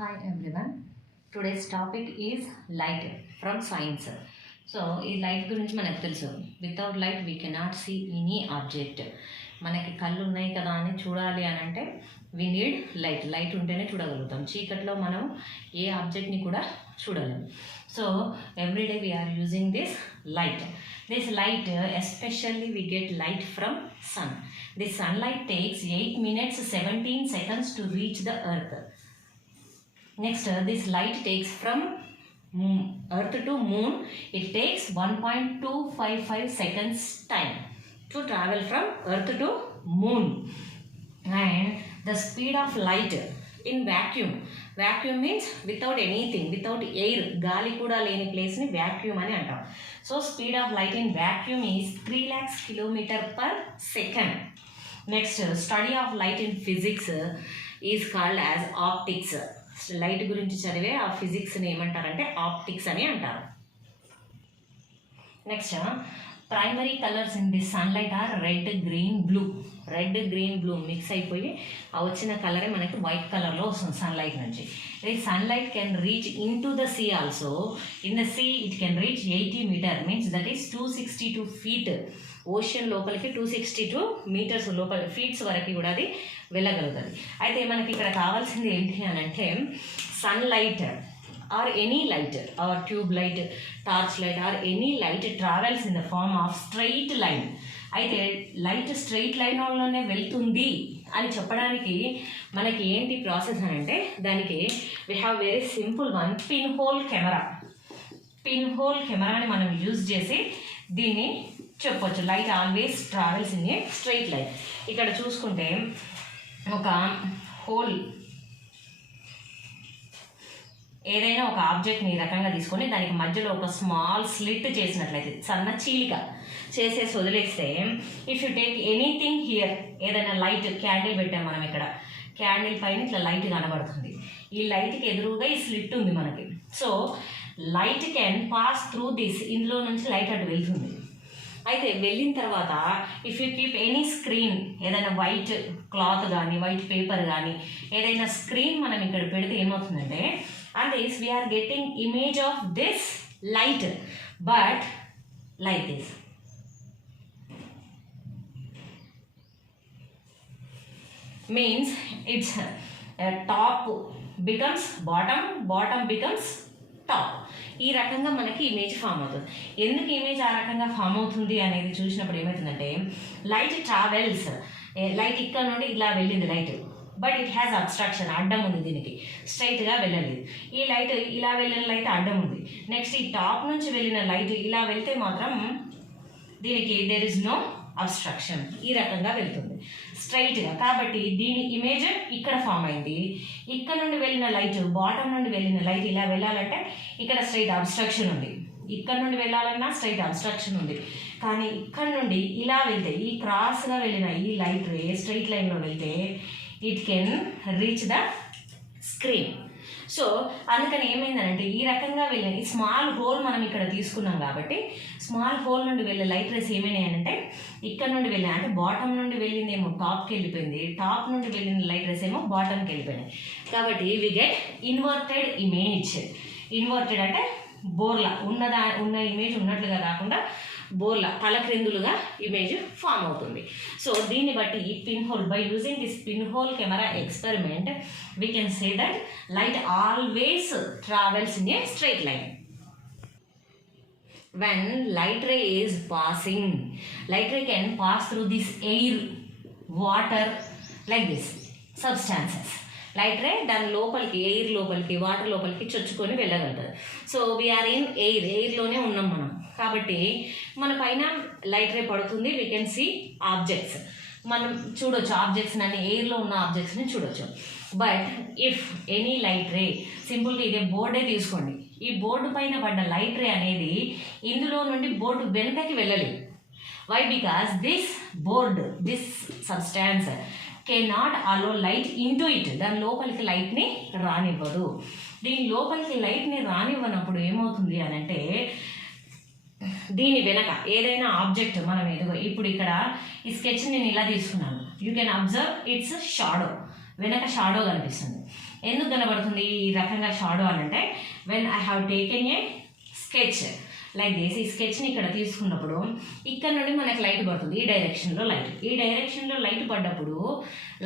Hi everyone. Today's topic is light from science. So ఈ light గురించి మనకు తెలుసు. Without light we cannot see any object. మనకి కళ్ళు ఉన్నాయి కదా అని చూడాలి అని అంటే వీ నీడ్ లైట్. లైట్ ఉంటేనే చూడగలుగుతాం. చీకట్లో మనం ఏ ఆబ్జెక్ట్ని కూడా చూడలేం. So everyday we are using this light. This light, especially we get light from sun. The sunlight takes 8 minutes 17 seconds to reach the earth. Next, this light takes from earth to moon. It takes 1.255 seconds time to travel from earth to moon. And the speed of light in vacuum. Vacuum means without anything, without air, గాలి కూడా లేని ప్లేస్ని vacuum అని అంటాం. So speed of light in vacuum is 3 lakhs kilometer per second. Next, study of light in physics is called as optics. Light గురించి చదివే ఆ ఫిజిక్స్ని ఏమంటారంటే ఆప్టిక్స్ అని అంటారు. Next, primary colours in the sunlight are red, green, blue. Red, green, blue mix అయిపోయి ఆ వచ్చిన కలరే మనకి వైట్ కలర్లో వస్తుంది సన్లైట్ నుంచి. The sunlight can reach into the sea also. In the sea it can reach 80 metre, means that is 262 feet. Ocean లోపలికి 262 meters లోపల ఫీట్స్ వరకు కూడా అది వెళ్ళగలుగుతుంది. అయితే మనకి ఇక్కడ కావాల్సింది ఏంటి అని అంటే sunlight or any light or tube light, torch light or any light travels in the form of straight line. అయితే లైట్ స్ట్రైట్ లైన్లోనే వెళ్తుంది అని చెప్పడానికి మనకి ఏంటి ప్రాసెస్ అని అంటే దానికి we have very simple one, pin hole camera. Pin hole కెమెరాని మనం యూజ్ చేసి దీన్ని చెప్పొచ్చు. Light always travels in a straight line. ఇక్కడ చూసుకుంటే ఒక హోల్, ఏదైనా ఒక ఆబ్జెక్ట్ని ఈ రకంగా తీసుకొని దానికి మధ్యలో ఒక స్మాల్ స్లిట్ చేసినట్లయితే, సన్న చీలిక చేసేసి వదిలేస్తే, if you take anything here, ఏదైనా లైట్, క్యాండిల్ పెట్టాం మనం, ఇక్కడ క్యాండిల్ పైన ఇట్లా లైట్ కనబడుతుంది. ఈ లైట్కి ఎదురుగా ఈ స్లిట్ ఉంది మనకి. So light can pass through this, ఇందులో నుంచి లైట్ అటు వెళ్తుంది. అయితే వెళ్ళిన తర్వాత if you keep any screen, ఏదైనా వైట్ క్లాత్ కానీ వైట్ పేపర్ కానీ ఏదైనా స్క్రీన్ మనం ఇక్కడ పెడితే ఏమవుతుందంటే, and this we are getting image of this light, but like this. Means its top becomes bottom, bottom becomes top. ఈ రకంగా మనకి ఇమేజ్ ఫామ్ అవుతుంది. ఎందుకు ఇమేజ్ ఆ రకంగా ఫామ్ అవుతుంది అనేది చూసినప్పుడు ఏమవుతుందంటే, లైట్ ట్రావెల్స్, లైట్ ఇక్కడ నుండి ఇలా వెళ్ళింది light, but it has abstraction, అడ్డం ఉంది, దీనికి స్ట్రైట్గా వెళ్ళలేదు. ఈ లైట్ ఇలా వెళ్ళిన లైట్ అడ్డం ఉంది. నెక్స్ట్ ఈ టాప్ నుంచి వెళ్ళిన లైట్ ఇలా వెళ్తే మాత్రం దీనికి దేర్ ఇస్ నో అబ్స్ట్రాక్షన్, ఈ రకంగా వెళ్తుంది స్ట్రైట్గా. కాబట్టి దీని ఇమేజ్ ఇక్కడ ఫామ్ అయింది. ఇక్కడ నుండి వెళ్ళిన లైట్, బాటమ్ నుండి వెళ్ళిన లైట్ ఇలా వెళ్ళాలంటే ఇక్కడ స్ట్రైట్ అబ్స్ట్రాక్షన్ ఉంది, ఇక్కడ నుండి వెళ్ళాలన్నా స్ట్రైట్ అబ్స్ట్రాక్షన్ ఉంది. కానీ ఇక్కడ నుండి ఇలా వెళ్తే, ఈ క్రాస్గా వెళ్ళిన ఈ లైట్ రే స్ట్రైట్ లైన్లో వెళ్తే it can reach the screen. So అందుకని ఏమైందనంటే, ఈ రకంగా వెళ్ళిన ఈ స్మాల్ హోల్ మనం ఇక్కడ తీసుకున్నాం కాబట్టి స్మాల్ హోల్ నుండి వెళ్ళే లైట్ రేస్ ఏమైనాయంటే ఇక్కడ నుండి వెళ్ళిన, అంటే బాటమ్ నుండి వెళ్ళింది ఏమో టాప్కి వెళ్ళిపోయింది, టాప్ నుండి వెళ్ళిన లైట్ రేస్ ఏమో బాటమ్కి వెళ్ళిపోయినాయి. కాబట్టి we get inverted image. Inverted అంటే బోర్లా ఉన్న ఇమేజ్ ఉన్నట్లుగా కాకుండా బోర్లా తలక్రిందులుగా ఇమేజ్ ఫామ్ అవుతుంది. సో దీన్ని బట్టి ఈ pinhole, by using this pinhole camera experiment we can say that light always travels in a straight line. When light ray is passing, light ray can pass through this air, water, like this substances. Light ray దాని లోపలికి, air లోపలికి, water లోపలికి చొచ్చుకొని వెళ్ళగలుగుతుంది. So we are in air, ఎయిర్లోనే ఉన్నాం మనం. కాబట్టి మన పైన light ray పడుతుంది. వీ కెన్ సీ ఆబ్జెక్ట్స్, మనం చూడొచ్చు ఆబ్జెక్ట్స్ అన్ని, ఎయిర్లో ఉన్న ఆబ్జెక్ట్స్ని చూడొచ్చు. But if any light ray, సింపుల్గా ఇదే బోర్డే తీసుకోండి, ఈ బోర్డు పైన పడ్డ లైట్ రే అనేది ఇందులో నుండి బోర్డు వెనుకకి వెళ్ళలేదు. Why? Because this board, this substance cannot allow light into it, దాని లోపలికి లైట్ని రానివ్వదు. దీని లోపలికి లైట్ని రానివ్వనప్పుడు ఏమవుతుంది అని అంటే, దీని వెనక ఏదైనా ఆబ్జెక్ట్ మనం ఎదుగు, ఇప్పుడు ఇక్కడ ఈ స్కెచ్ నేను ఇలా తీసుకున్నాను, you can observe it's shadow, వెనక షాడో కనిపిస్తుంది. ఎందుకు కనబడుతుంది ఈ రకంగా షాడో అని అంటే, when I have taken a sketch like this, ఈ స్కెచ్ని ఇక్కడ తీసుకున్నప్పుడు ఇక్కడ నుండి మనకి లైట్ పడుతుంది, ఈ డైరెక్షన్లో లైట్ పడ్డప్పుడు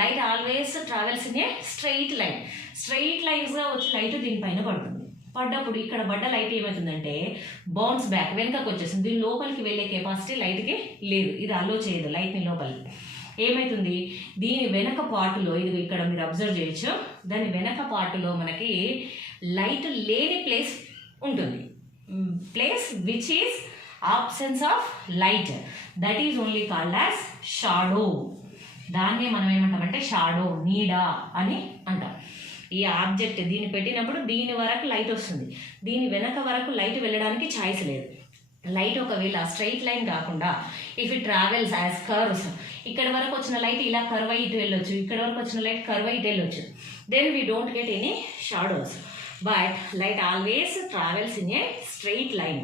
light always travels in a straight లైన్స్గా వచ్చి లైట్ దీనిపైన పడ్డప్పుడు ఇక్కడ పడ్డ లైట్ ఏమవుతుందంటే బౌన్స్ బ్యాక్, వెనకకు వచ్చేస్తుంది. దీని లోపలికి వెళ్ళే కెపాసిటీ లైట్కి లేదు, ఇది అలో చేయదు లైట్ని లోపలికి. ఏమవుతుంది, దీని వెనక పార్టులో, ఇది ఇక్కడ మీరు అబ్జర్వ్ చేయొచ్చు, దాని వెనక పార్టులో మనకి లైట్ లేని ప్లేస్ ఉంటుంది, place which is absence of light, that is only called as shadow. దాన్నే మనం ఏమంటామంటే షాడో, నీడ అని అంటాం. ఈ ఆబ్జెక్ట్ దీన్ని పెట్టినప్పుడు దీని వరకు లైట్ వస్తుంది, దీని వెనక వరకు లైట్ వెళ్ళడానికి ఛాయిస్ లేదు. లైట్ ఒకవేళ స్ట్రైట్ లైన్ కాకుండా if it travels as curves, ఇక్కడ వరకు వచ్చిన లైట్ ఇలా కర్వ్ అయ్యి ఇటు వెళ్ళొచ్చు, ఇక్కడ వరకు వచ్చిన లైట్ కర్వ్ అయ్యి ఇటు వెళ్ళొచ్చు, then we don't get any shadows. But light always travels in a straight line.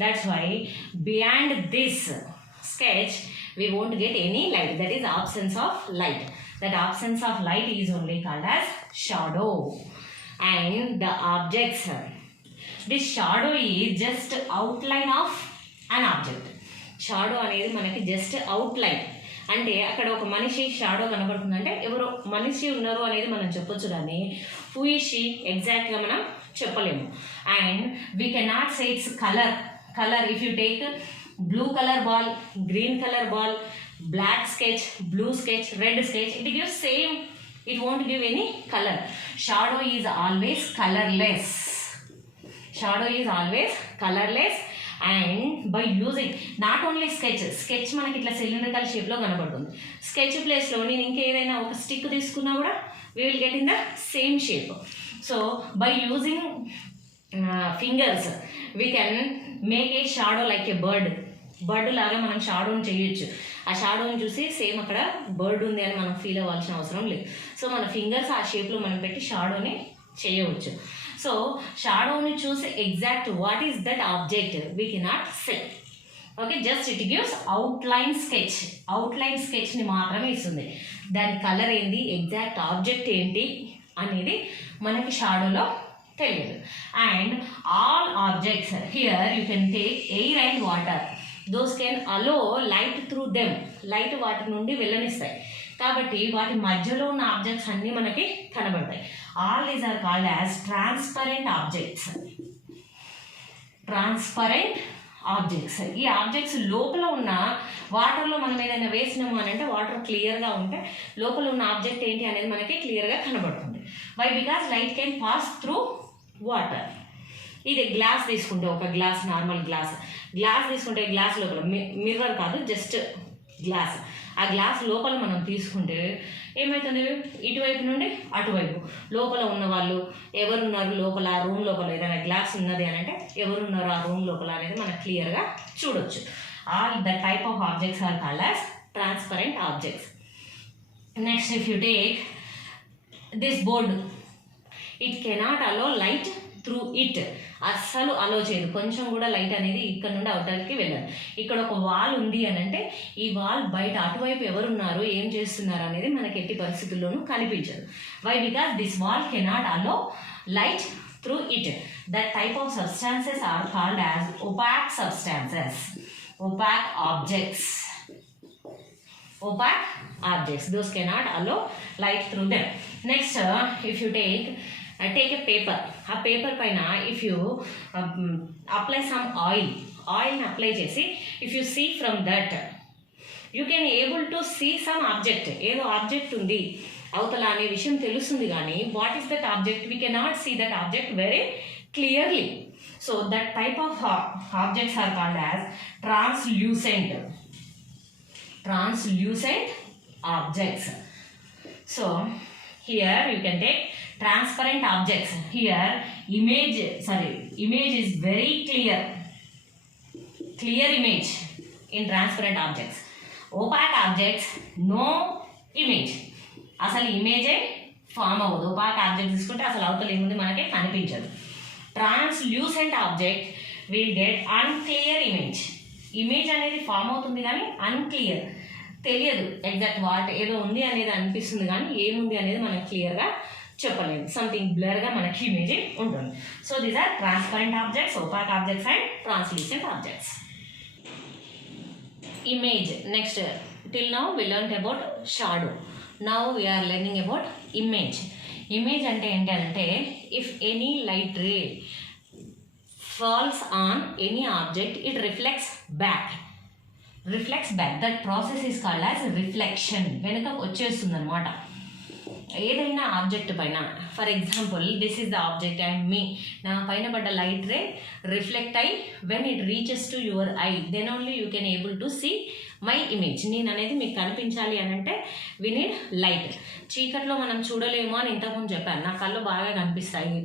That's why beyond this sketch we won't get any light. That is absence of light. That absence of light is only called as shadow. And the objects, this shadow is just outline of an object. Shadow అనేది మనకి just outline, అంటే అక్కడ ఒక మనిషి shadow కనబడుతుందంటే ఎవరో మనిషి ఉన్నారు అనేది మనం చెప్పొచ్చు, కానీ హూ ఈజ్ షీ ఎగ్జాక్ట్గా మనం చెప్పలేము. And we cannot say its colour if you take blue colour ball, green colour ball, black sketch, blue sketch, red sketch, it gives same, it won't give any colour. Shadow is always colourless. And by using not only sketch మనకి ఇట్లా cylindrical షేప్లో కనబడుతుంది. Sketch ప్లేస్లో నేను ఇంకేదైనా ఒక stick తీసుకున్నా కూడా we will get in the same shape. So by using fingers we can make a shadow like A bird లాగా మనం షాడోని చేయొచ్చు. ఆ షాడోని చూసి సేమ్ అక్కడ బర్డ్ ఉంది అని మనం ఫీల్ అవ్వాల్సిన అవసరం లేదు. సో మన ఫింగర్స్ ఆ షేప్లో మనం పెట్టి షాడోని చేయవచ్చు. సో షాడోని చూసి exact what is that object we cannot say. Okay, just it gives outline స్కెచ్ని మాత్రమే ఇస్తుంది. దాని కలర్ ఏంటి, ఎగ్జాక్ట్ ఆబ్జెక్ట్ ఏంటి అనేది మనకి షాడోలో తెలియదు. And all objects here you can take air and water, those can allow light through them. Light వాటి నుండి వెళ్ళనిస్తాయి కాబట్టి వాటి మధ్యలో ఉన్న ఆబ్జెక్ట్స్ అన్నీ మనకి కనబడతాయి. All these are called as transparent objects. ఈ ఆబ్జెక్ట్స్ లోపల ఉన్న వాటర్లో మనం ఏదైనా వేసినాము అని అంటే వాటర్ క్లియర్గా ఉంటే లోపల ఉన్న ఆబ్జెక్ట్ ఏంటి అనేది మనకి క్లియర్గా కనబడుతుంది. Why? Because light can pass through water. ఇది గ్లాస్ తీసుకుంటే, ఒక గ్లాస్, నార్మల్ గ్లాస్ తీసుకుంటే గ్లాస్ లోపల మిర్రర్ కాదు, జస్ట్ గ్లాస్. ఆ గ్లాస్ లోపల మనం తీసుకుంటే ఏమవుతుంది, ఇటువైపు నుండి అటువైపు లోపల ఉన్న వాళ్ళు ఎవరున్నారు, లోపల రూమ్ లోపల ఏదైనా గ్లాస్ ఉన్నది అని అంటే ఎవరున్నారు ఆ రూమ్ లోపల అనేది మనకు క్లియర్గా చూడొచ్చు. All the type of objects are called as transparent objects. Next if you take this board, it cannot allow light through it. అస్సలు అలో చేయదు, కొంచెం కూడా లైట్ అనేది ఇక్కడ నుండి అవుటర్కి వెళ్ళదు. ఇక్కడ ఒక వాల్ ఉంది అని అంటే ఈ వాల్ బయట అటువైపు ఎవరున్నారు, ఏం చేస్తున్నారు అనేది మనకి ఎట్టి పరిస్థితుల్లోనూ కనిపించదు. Why? Because this wall cannot allow light through it. That type of substances are called as opaque substances, opaque objects. Those cannot allow light through them. Next, if you take a paper. A paper paina if you apply some oil ni apply chesi, if you see from that you can able to see some object. ఏదో object ఉంది అవతల అనే విషయం తెలుస్తుంది, కానీ what is that object we cannot see that object very clearly. So that type of objects are called as translucent objects. So here you can take transparent objects. Here image is very clear image in transparent objects. Opaque objects no image, అసలు ఇమేజే form అవ్వదు. opaque object తీసుకుంటే అసలు అవతల ఏముంది మనకి కనిపించదు. Translucent object will get unclear image అనేది form అవుతుంది కానీ అన్క్లియర్, తెలియదు ఎగ్జాక్ట్ వాట్ ఏదో ఉంది అనేది అనిపిస్తుంది కానీ ఏముంది అనేది మనకు క్లియర్గా చెప్పలేము, సంథింగ్ బ్లర్గా మనకి ఇమేజ్ ఉంటుంది. So these are transparent objects, opaque objects and translucent objects. Image. Next, till now we learnt about shadow. Now we are learning about image. Image అంటే ఏంటంటే if any light ray falls on any object, it reflects back. That process is called as reflection. వెనుక వచ్చేస్తుంది అనమాట ఏదైనా object పైన. For example this is the object and me, నా పైన పడ్డ లైట్ రే రిఫ్లెక్ట్ అయ్యి when it reaches to your eye, then only you can able to see my image. నేను అనేది మీకు కనిపించాలి అని అంటే వి నీడ్ లైట్. చీకట్లో మనం చూడలేము అని ఇంతకుముందు చెప్పాను, నా కళ్ళు బాగా కనిపిస్తాయి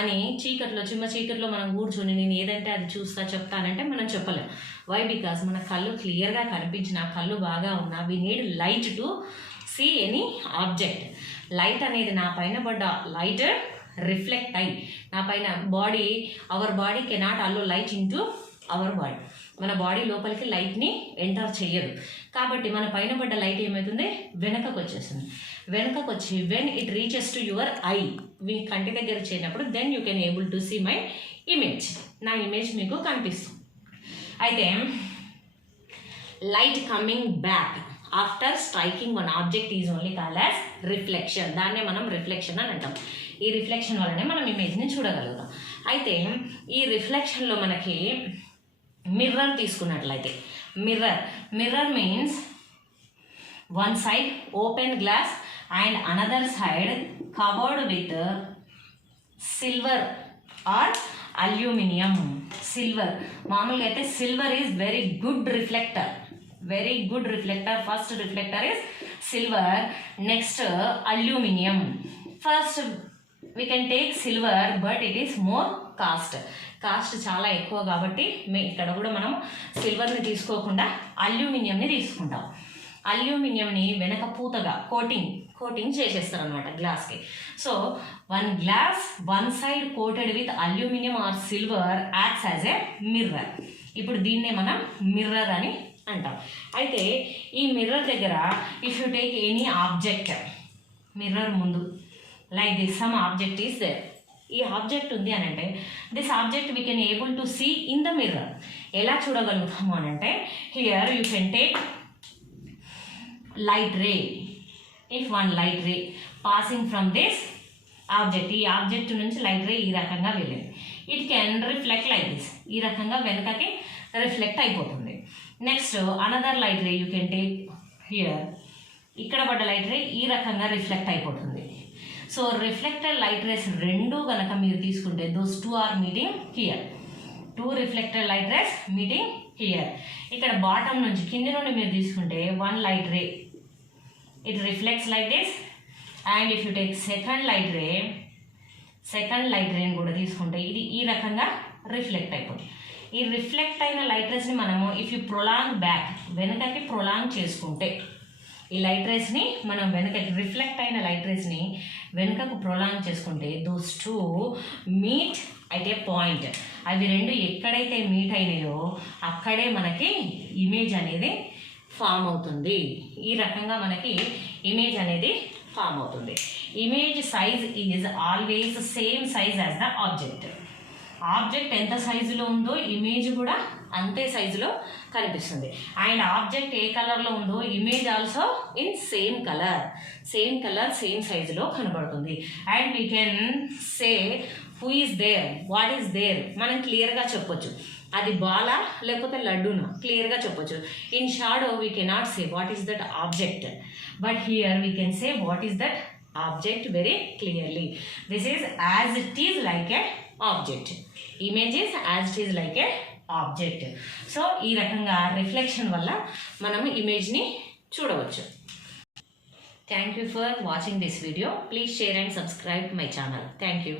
అని. చీకట్లో చిమ్మ చీకట్లో మనం కూర్చొని నేను ఏదంటే అది చూస్తా చెప్తానంటే మనం చెప్పలేం. వై? బికాస్ మన కళ్ళు క్లియర్గా కనిపించిన, కళ్ళు బాగా ఉన్నా we need light to see any object. Light అనేది నా పైన పడ్డ లైట్ రిఫ్లెక్ట్ అయ్యి నా పైన body, our body cannot allow light into our body. మన బాడీ లోపలికి లైట్ని ఎంటర్ చెయ్యదు. కాబట్టి మన పైన పడ్డ లైట్ ఏమవుతుంది, వెనకకు వచ్చేస్తుంది. వెనకకు వచ్చి when it reaches to your eye, మీ కంటి దగ్గర చేరినప్పుడు then you can able to see my image. నా ఇమేజ్ మీకు కనిపిస్తుంది. అయితే light coming back after striking one object is only called as reflection. దాన్నే మనం రిఫ్లెక్షన్ అని అంటాం. ఈ రిఫ్లెక్షన్ వల్లనే మనం ఇమేజ్ని చూడగలుగుతాం. అయితే ఈ రిఫ్లెక్షన్లో మనకి మిర్రర్ తీసుకున్నట్లయితే, mirror means one side open glass and another side covered with silver or aluminium. Silver మామూలుగా అయితే silver is very good reflector. First reflector is silver, next aluminum. First we can take silver but it is more cost చాలా ఎక్కువ కాబట్టి ఇక్కడ కూడా మనం సిల్వర్ని తీసుకోకుండా అల్యూమినియంని తీసుకుంటాం. అల్యూమినియంని వెనక పూతగా కోటింగ్ చేసేస్తారు అనమాట గ్లాస్కి. So one side coated with aluminium or silver acts as a mirror. ఇప్పుడు దీన్నే మనం మిర్రర్ అని అంటాం. అయితే ఈ మిర్రర్ దగ్గర if you take any object, mirror ముందు like this some object is there. ఈ ఆబ్జెక్ట్ ఉంది అని అంటే this object we can able to see in the mirror. ఎలా చూడగలుగుతాము అని అంటే here you can take light ray. If one light ray passing from this object, ఈ object నుంచి లైట్ రే ఈ రకంగా వెళ్ళింది. It can reflect like this, ఈ రకంగా వెనకకి రిఫ్లెక్ట్ అయిపోతుంది. Next another light ray you can take here, ఇక్కడ పడ్డ లైట్ రే ఈ రకంగా రిఫ్లెక్ట్ అయిపోతుంది. సో రిఫ్లెక్టెడ్ లైట్ రేస్ రెండు కనుక మీరు తీసుకుంటే those two are meeting here. Two reflected light rays meeting here. ఇక్కడ బాటమ్ నుంచి కింది నుండి మీరు తీసుకుంటే one light ray it reflects like this. And if you take second light రేని కూడా తీసుకుంటే ఇది ఈ రకంగా రిఫ్లెక్ట్ అయిపోతుంది. ఈ రిఫ్లెక్ట్ అయిన లైట్ రేస్ని మనము ఇఫ్ యూ ప్రొలాంగ్ బ్యాక్, వెనకకి ప్రొలాంగ్ చేసుకుంటే ఈ లైట్ రేస్ని మనం వెనకకి, రిఫ్లెక్ట్ అయిన లైట్ రేస్ని వెనుకకు ప్రొలాంగ్ చేసుకుంటే those two meet at a point. అవి రెండు ఎక్కడైతే మీట్ అయినాయో అక్కడే మనకి ఇమేజ్ అనేది ఫామ్ అవుతుంది. ఈ రకంగా మనకి ఇమేజ్ అనేది ఫామ్ అవుతుంది. Image size is always same size as the object. Object ఎంత సైజులో ఉందో ఇమేజ్ కూడా అంతే సైజులో కనిపిస్తుంది. అండ్ ఆబ్జెక్ట్ ఏ కలర్లో ఉందో image also in same colour same సైజులో కనబడుతుంది. And we can say who is there, what is there మనం క్లియర్గా చెప్పొచ్చు. అది బాలా లేకపోతే లడ్డూనా క్లియర్గా చెప్పొచ్చు. In shadow we cannot say what is that object, but here we can say what is that object very clearly. This is as it is like a object. Image is as it is like a object. So ఈ రకంగా reflection వల్ల మనము ఇమేజ్ని చూడవచ్చు. Thank you for watching this video. Please share and subscribe my channel. Thank you.